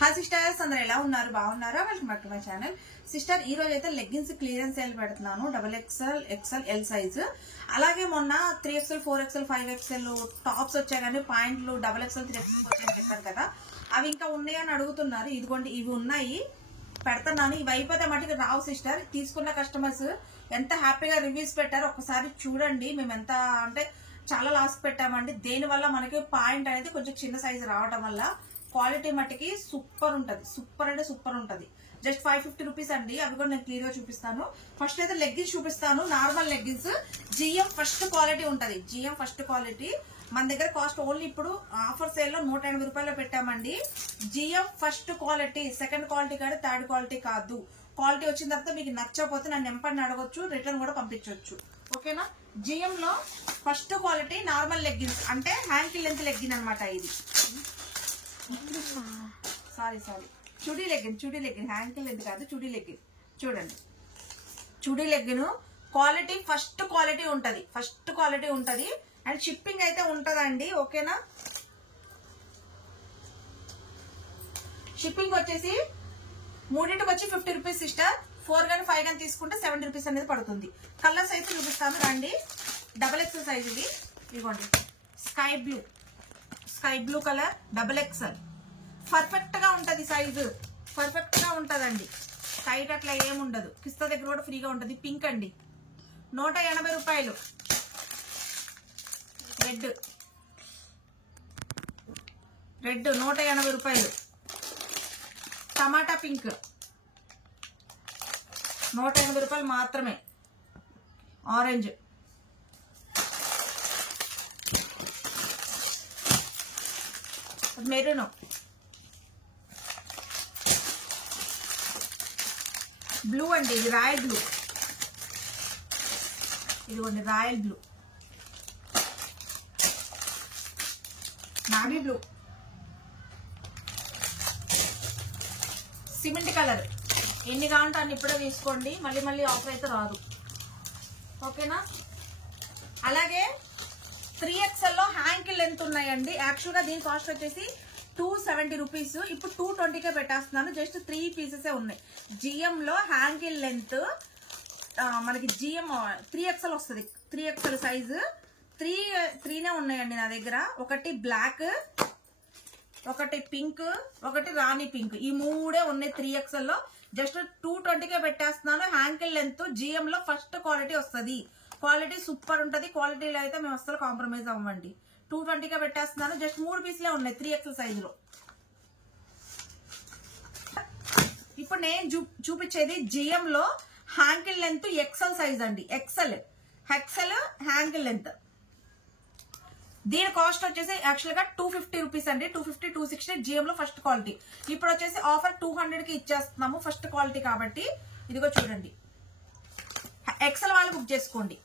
Hi sisters, అందరూ ఎలా ఉన్నారు? బాగున్నారా? Welcome back to my channel. Sister, ఈ రోజు అయితే లెగ్గిన్స్ క్లియరెన్స్ సేల్ పెడుతున్నాను. XXL, XL, L size. అలాగే మొన్న 3XL, 4XL, 5XL టాప్స్ వచ్చాయి, కానీ పాయింట్లు XXL, 3XL వచ్చాయని చెప్పాను కదా, అవి ఇంకా ఉన్నాయని అడుగుతున్నారు. ఇదిగోండి, ఇవి ఉన్నాయి, పెడుతున్నాను. ఇవి అయిపోతే మటుకు రావు సిస్టర్. తీసుకున్న కస్టమర్స్ ఎంత హ్యాపీగా రివ్యూస్ పెట్టారో ఒకసారి చూడండి. మేము ఎంత అంటే చాలా లాస్ పెట్టామండి. దేనివల్ల మనకి పాయింట్ అనేది కొంచెం చిన్న సైజు రావడం వల్ల క్వాలిటీ మట్టికి సూపర్ ఉంటది. సూపర్ అంటే సూపర్ ఉంటది. జస్ట్ 550 రూపీస్ అండి. అవి కూడా నేను క్లియర్ గా చూపిస్తాను. ఫస్ట్ అయితే లెగ్గిన్స్ చూపిస్తాను. Normal leggings GM first quality ఉంటది. జిఎం ఫస్ట్ క్వాలిటీ మన దగ్గర కాస్ట్ ఓన్లీ ఇప్పుడు ఆఫర్ సేల్ లో 180 రూపాయలు పెట్టామండి. GM first quality, second quality కానీ థర్డ్ క్వాలిటీ కాదు. క్వాలిటీ వచ్చిన తర్వాత మీకు నచ్చకపోతే నన్ను ఎంపడిని అడగొచ్చు, రిటర్న్ కూడా పంపించవచ్చు. ఓకేనా? జిఎం లో ఫస్ట్ క్వాలిటీ నార్మల్ లెగ్గిన్స్, అంటే హ్యాండ్ లెంత్ లెగ్గిన్ అనమాట. ఇది sorry chudi legging ankle length కాదు, చుడీ లెగ్గిన్. చూడండి, chudi legging quality first quality ఉంటది. అండ్ షిప్పింగ్ అయితే ఉంటదండి. ఓకేనా? షిప్పింగ్ వచ్చేసి మూడింటికి వచ్చి 50 రూపీస్ సిస్టర్. 4 కానీ 5 కానీ తీసుకుంటే 70 రూపీస్ అనేది పడుతుంది. కలర్స్ అయితే చూపిస్తాను రండి. XXL సైజ్ ఇది. ఇదిగోండి, sky blue colour XXL. Perfect గా ఉంటది, సైజు పర్ఫెక్ట్ గా ఉంటదండి. టైట్ అట్లా ఏముండదు. కిస్తా దగ్గర కూడా ఫ్రీగా ఉంటది. పింక్ అండి, 180 రూపాయలు. రెడ్ 180 రూపాయలు. టమాటా పింక్ 180 రూపాయలు మాత్రమే. ఆరెంజ్, మెరూన్, బ్లూ అండి, ఇది రాయల్ బ్లూ. ఇదిగోండి royal blue, navy blue, cement colour. ఎన్ని కావాలంటే అన్ని ఇప్పుడే తీసుకోండి, మళ్ళీ ఆఫర్ అయితే రాదు. ఓకేనా? అలాగే 3XL లో హ్యాంకిల్ లెంత్ ఉన్నాయండి. యాక్చువల్ గా దీని కాస్ట్ వచ్చేసి 270 రూపీస్. ఇప్పుడు 220కే పెట్టేస్తున్నాను. జస్ట్ 3 పీసెస్ ఉన్నాయి. జిఎం లో హ్యాంకిల్ లెంత్ మనకి జిఎం 3XL వస్తుంది. 3XL సైజు 3నే ఉన్నాయండి నా దగ్గర. ఒకటి బ్లాక్, ఒకటి పింక్, ఒకటి రాణి పింక్. ఈ 3 ఉన్నాయి 3XL లో. జస్ట్ 220కే పెట్టేస్తున్నాను. హ్యాంకిల్ లెంత్ జిఎం లో ఫస్ట్ క్వాలిటీ వస్తుంది. క్వాలిటీ సూపర్ ఉంటది. క్వాలిటీలో అయితే మేము అస్సలు కాంప్రమైజ్ అవ్వండి. 220కే పెట్టేస్తున్నాను. జస్ట్ 3 పీసులే ఉన్నాయి 3XL సైజులో. ఇప్పుడు నేను చూపించేది జిఎం లో హ్యాంకిల్ లెంత్ XL సైజ్ అండి. XL ankle length. దీని కాస్ట్ వచ్చేసి యాక్చువల్ గా 250 రూపీస్ అండి. 250, 260 జిఎం లో ఫస్ట్ క్వాలిటీ. ఇప్పుడు వచ్చేసి ఆఫర్ 200కి ఇచ్చేస్తున్నాము, ఫస్ట్ క్వాలిటీ కాబట్టి. ఇదిగో చూడండి, ఎక్సెల్ వాళ్ళు బుక్ చేసుకోండి.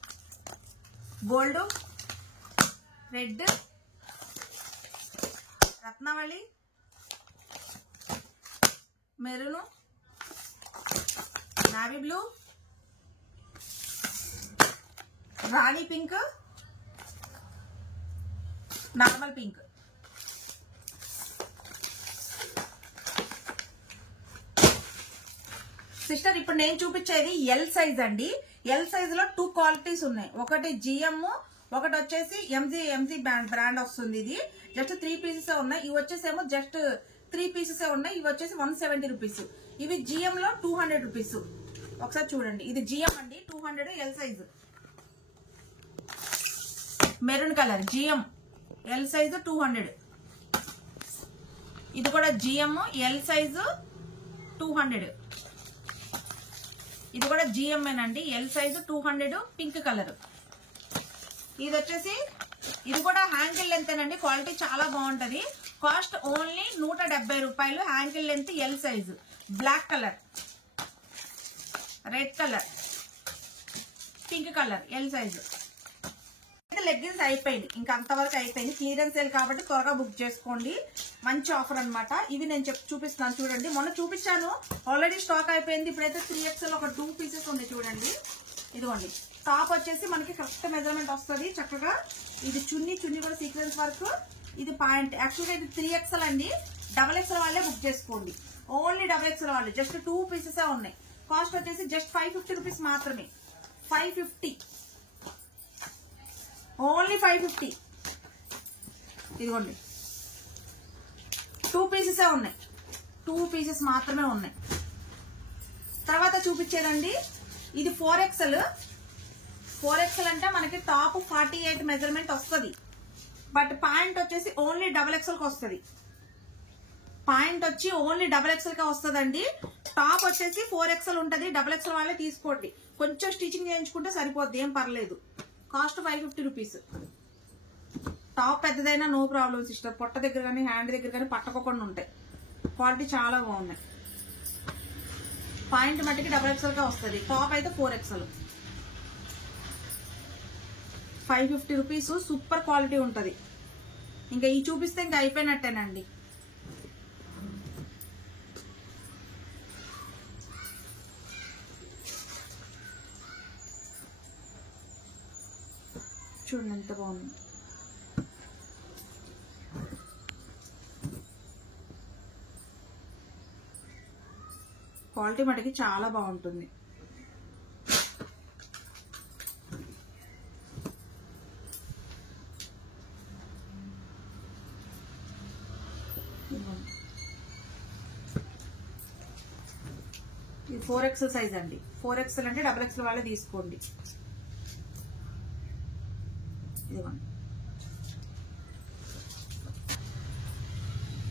గోల్డ్, రెడ్, రత్నావళి, maroon, navy blue, rani pink, normal pink. Sister, ఇప్పుడు నేను చూపించేది ఎల్ సైజ్ అండి. ఎల్ సైజ్ లో 2 క్వాలిటీస్ ఉన్నాయి. ఒకటి జిఎం, ఒకటి వచ్చేసి ఎంజీ బ్రాండ్ వస్తుంది. ఇది జస్ట్ 3 పీసెస్ ఉన్నాయి. ఇవి వచ్చేసేమో జస్ట్ 3 పీసెస్ ఉన్నాయి. ఇవి వచ్చేసి 170 రూపీస్. ఇవి జిఎం లో 200 రూపీస్. ఒకసారి చూడండి, ఇది జిఎం అండి, 200 L size. Maroon colour GM L size 200. ఇది కూడా జిఎం ఎల్ సైజు 200. ఇది కూడా జిఎంఏనండి, ఎల్ సైజు 200. Pink colour. ఇది వచ్చేసి ఇది కూడా హ్యాంకిల్ లెంత్ అండి. క్వాలిటీ చాలా బాగుంటది. కాస్ట్ ఓన్లీ 170 రూపాయలు. Ankle length L size. Black colour, red colour, pink colour, L size. Leggings అయిపోయింది, ఇంకా అంతవరకు అయిపోయింది. క్లియరెన్స్ సేల్ కాబట్టి త్వరగా బుక్ చేసుకోండి. మంచి ఆఫర్ అనమాట. ఇవి నేను చూపిస్తున్నాను చూడండి. మొన్న చూపించాను, ఆల్రెడీ స్టాక్ అయిపోయింది. ఇప్పుడైతే 3XL ఒక 2 పీసెస్ ఉంది చూడండి. ఇదిగోండి, టాప్ వచ్చేసి మనకి కరెక్ట్ మెజర్మెంట్ వస్తుంది చక్కగా. ఇది చున్నీ కూడా సీక్వెన్స్ వర్క్. ఇది పాయింట్. యాక్చువల్గా ఇది 3XL అండి. XXL వాళ్ళే బుక్ చేసుకోండి. ఓన్లీ XXL వాళ్ళు. జస్ట్ 2 పీసెస్ ఉన్నాయి. కాస్ట్ వచ్చేసి జస్ట్ 550 రూపీస్ మాత్రమే. 550, ఓన్లీ 550. ఇదిగోండి 2 పీసెస్ ఉన్నాయి. 2 పీసెస్ మాత్రమే ఉన్నాయి. తర్వాత చూపించేదండి ఇది 4XL. 4XL అంటే మనకి టాప్ 48 మెజర్మెంట్ వస్తుంది. బట్ పాయింట్ వచ్చేసి ఓన్లీ XXL కి వస్తుంది. పాయింట్ వచ్చి ఓన్లీ XXL కి వస్తుందండి. టాప్ వచ్చేసి 4XL ఉంటుంది. XXL వాళ్ళే తీసుకోండి. కొంచెం స్టిచింగ్ చేయించుకుంటే సరిపోద్ది, ఏం పర్లేదు. Cost 550 rupees. టాప్ పెద్దదైనా నో ప్రాబ్లం సిస్టర్. పొట్ట దగ్గర కానీ హ్యాండ్ దగ్గర కానీ పట్టకోకుండా ఉంటాయి. క్వాలిటీ చాలా బాగున్నాయి. పాయింట్ మట్టికి XXL గా వస్తుంది. టాప్ అయితే 4XL. 550 రూపీస్. సూపర్ క్వాలిటీ ఉంటుంది. ఇంకా ఈ చూపిస్తే ఇంకా అయిపోయినట్టేనండి. చూడండి ఎంత బాగుంది. క్వాలిటీ మటుకి చాలా బాగుంటుంది. ఇది 4XL సైజ్ అండి. 4XL అంటే XXL వాళ్ళే తీసుకోండి.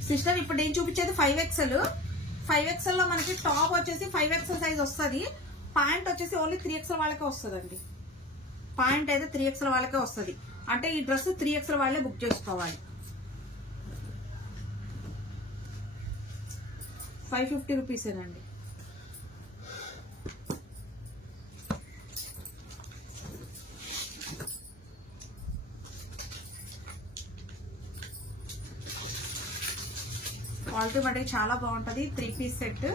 సిస్టర్ ఇప్పుడు నేను చూపించేది 5XL. 5XL లో మనకి టాప్ వచ్చేసి 5XL సైజ్ వస్తుంది. పాయింట్ వచ్చేసి ఓన్లీ 3XL వాళ్ళకే వస్తుందండి. పాయింట్ అయితే 3XL వాళ్ళకే వస్తుంది. అంటే ఈ డ్రెస్ 3XL వాళ్ళే బుక్ చేసుకోవాలి. 550 రూపీసేనండి. క్వాలిటీ మటుకు చాలా బాగుంటుంది. 3 పీస్ సెట్.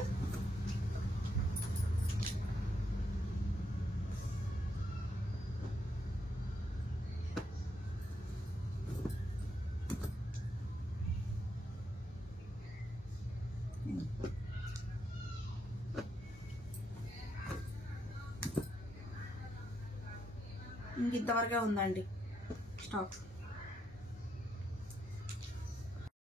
ఇంతవరకే ఉందండి స్టాక్.